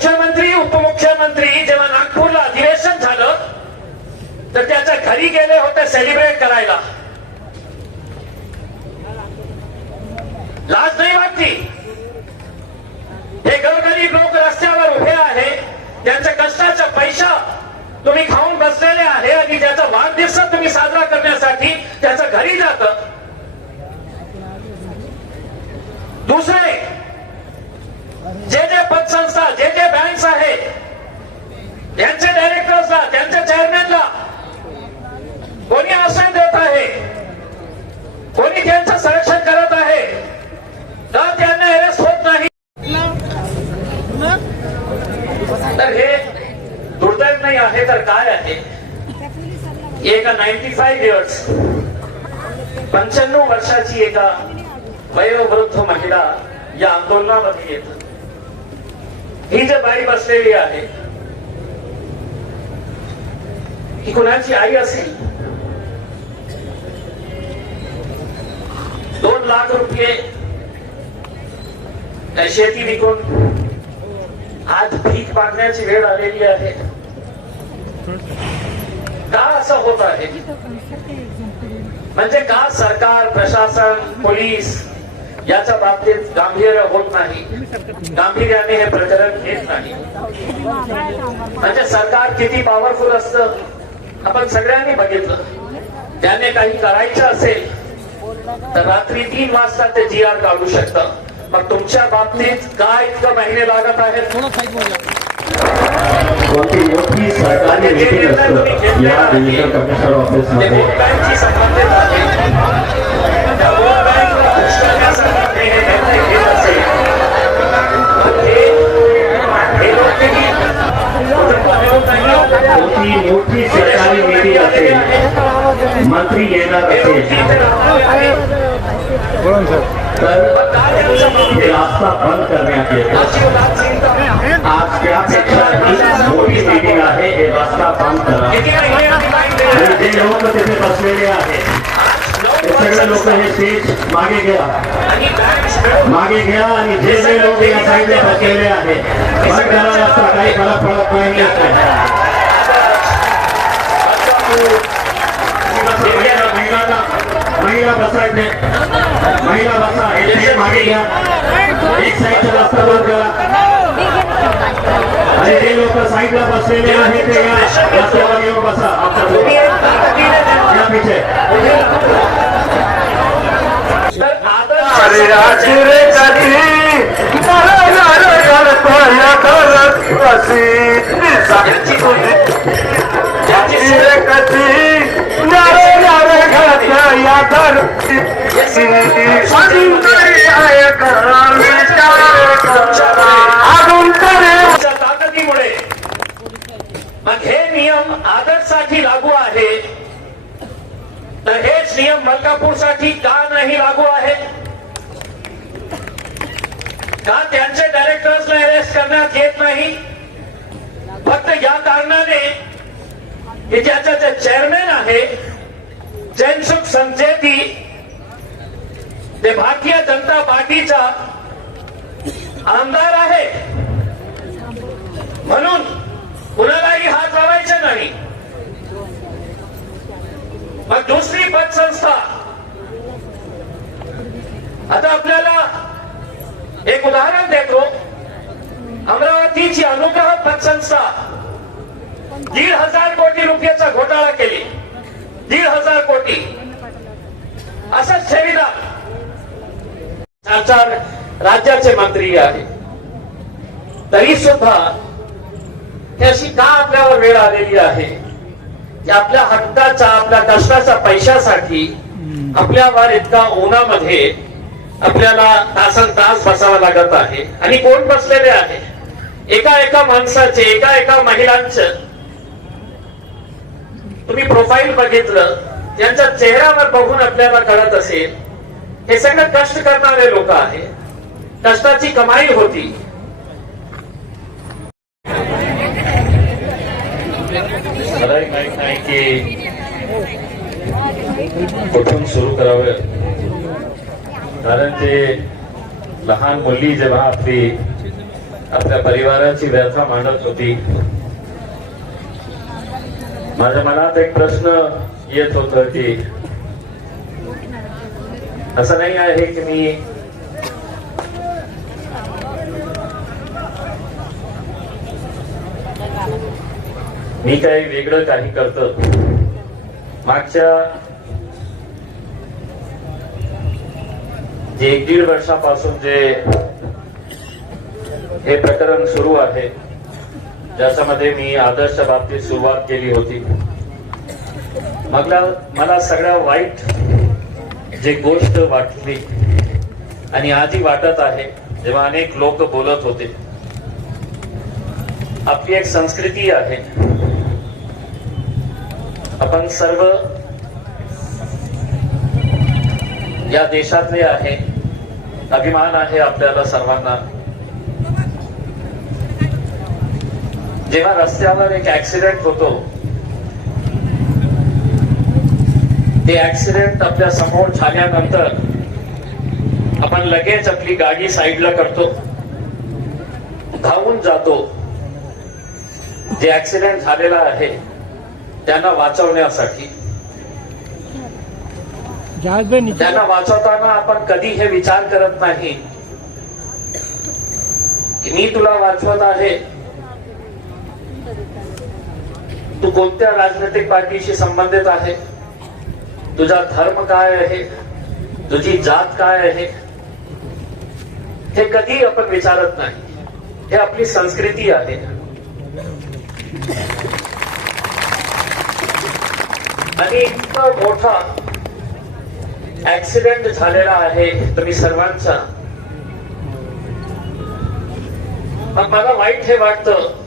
मुख्यमंत्री उपमुख्यमंत्री जेव्हा नागपूरला अधिवेशन झालं तर त्याच्या घरी गेले होते सेलिब्रेट करायला. लाज नाही वाटती हे गरगरीब लोक रस्त्यावर उभे आहे त्यांच्या कष्टाचा पैसा तुम्ही खाऊन बसलेले आहे आणि ज्याचा वाढदिवस तुम्ही साजरा करण्यासाठी त्याचं घरी जात. दुसरे जे जे पतसंस्था जे जे बँक्स आहेत त्यांच्या डायरेक्टर्सला त्यांच्या चेअरमॅनला कोणी आश्रय देत आहे? कोणी त्यांचं संरक्षण करत आहे? तर त्यांना अरेस्ट होत नाही. तर हे दुर्दैव नाही आहे तर काय आहे? एका नाईन्टी फाईव्ह इयर्स पंच्याण्णव वर्षाची एका वयोवृद्ध महिला या आंदोलनामध्ये येत. ही जे बाई बसलेली आहे ती कुणाची आई असेल दोन लाख रुपये शेती विकून आज भीक मागण्याची वेळ आलेली आहे का असं होत आहे म्हणजे का सरकार प्रशासन पोलीस याच्या बाबतीत गांभीर्य होत नाही गांभीर्याने हे प्रकरण घेत नाही म्हणजे सरकार किती पॉवरफुल असतं आपण सगळ्यांनी बघितलं. त्याने काही करायचं असेल तर रात्री तीन वाजता ते जी आर काढू शकतं. मग तुमच्या बाबतीत काय इतकं महिने लागत आहेत? कोणती नाही. कोणती मोठी सरकारी मीटिंग असेल मंत्री येणार हे लोक असेल इथे राहणारे आहेत. तर मग काय त्यांचं म्हणणं? हे रास्ता बंद करण्यात येतो अशी उदासीनता आज त्यापेक्षा ही मोठी मीटिंग आहे हे रस्ता बंद करा किती महिने आधी लाईन दिली आणि आहे? जे लोक तिथे बसलेले आहेत आज नऊ ते सगळे लोक वर्षाचा हे स्टेज मागे घ्या आणि बँक्स मिळून मागे घ्या आणि जे जे लोक या साईडला बसलेले आहेत बंद करा रस्ता काही फरक पडत नाही येत नाही महिला महिलांना महिला बसायचे महिला बसा हे स्टेज मागे घ्या एक साईडचा रस्ता बंद करा आणि जे लोक साईडला बसलेले आहेत ते या रस्त्यावर येऊन बसा आपल्या या पिछे तर आदर्श अरे आजी रे कधी? मला झालं गळतोया करत ताकदीमुळे मग हे नियम आदर्शसाठी लागू आहे तर हेच नियम मलकापूरसाठी का नाही लागू आहे का त्यांचे डायरेक्टर्सला अरेस्ट करण्यात येत नाही? फक्त या कारणाने की ज्याचा जे चेअरमॅन आहे जैनसुख संत ते भारतीय जनता पार्टीचा आमदार आहे. म्हणून कुणालाही हात लावायचा नाही. मग दुसरी पतसंस्था. आता आपल्याला एक उदाहरण देतो. अमरावतीची अनुग्रह पतसंस्था. दीड हजार कोटी रुपयाचा घोटाळा केली. दीड हजार कोटी. असंच ठेवीदार राज्याचे मंत्री आहे. तरी सुद्धा अशी का आपल्यावर वेळ आलेली आहे? की आपल्या हक्काचा आपल्या कष्टाच्या पैशासाठी आपल्यावर इतका उन्हामध्ये आपल्याला तासन तास बसावा लागत आहे. आणि कोण बसलेले आहे? एका एका माणसाचे एका एका महिलांचं. तुम्ही प्रोफाईल बघितलं त्यांच्या चेहऱ्यावर बघून आपल्याला कळत असेल हे सगळं कष्ट करणारे लोक आहे कष्टाची कमाई होती. मलाही माहीत नाही की कुठून सुरू करावं. कारण ते लहान मुली जेव्हा आपली आपल्या परिवाराची व्यथा मांडत होती माझ्या मनात एक प्रश्न येत होत की असं नाही आहे की मी मी काही वेगळं काही करतो. मागच्या जे एक दीड वर्षापासून जे हे प्रकरण सुरू आहे ज्याच्यामध्ये मी आदर्श बाबतीत सुरुवात केली होती. मला मला सगळ्या वाईट जे गोष्ट वाटली आणि आजही वाटत आहे जेव्हा अनेक लोक बोलत होते. आपली एक संस्कृती आहे. आपण सर्व या देशातले आहे. अभिमान आहे आपल्याला सर्वांना. जेव्हा रस्त्यावर एक ऍक्सिडेंट होतो ते ऍक्सिडेंट आपल्यासमोर झाल्यानंतर आपण लगेच आपली गाडी साईडला करतो. धावून जातो. जे ऍक्सिडेंट झालेला आहे त्यांना वाचवण्यासाठी. त्यांना वाचवताना आपण कधी हे विचार करत नाही. की मी तुला वाचवत आहे. तू कोणत्या राजनैतिक पार्टीशी संबंधित आहे? तुझा धर्म काय आहे? तुझी जात काय आहे? हे कधी आपण विचारत नाही. हे आपली संस्कृती आहे. आणि इतका मोठा ऍक्सिडेंट झालेला आहे तुम्ही सर्वांचा. मला वाईट हे वाटतं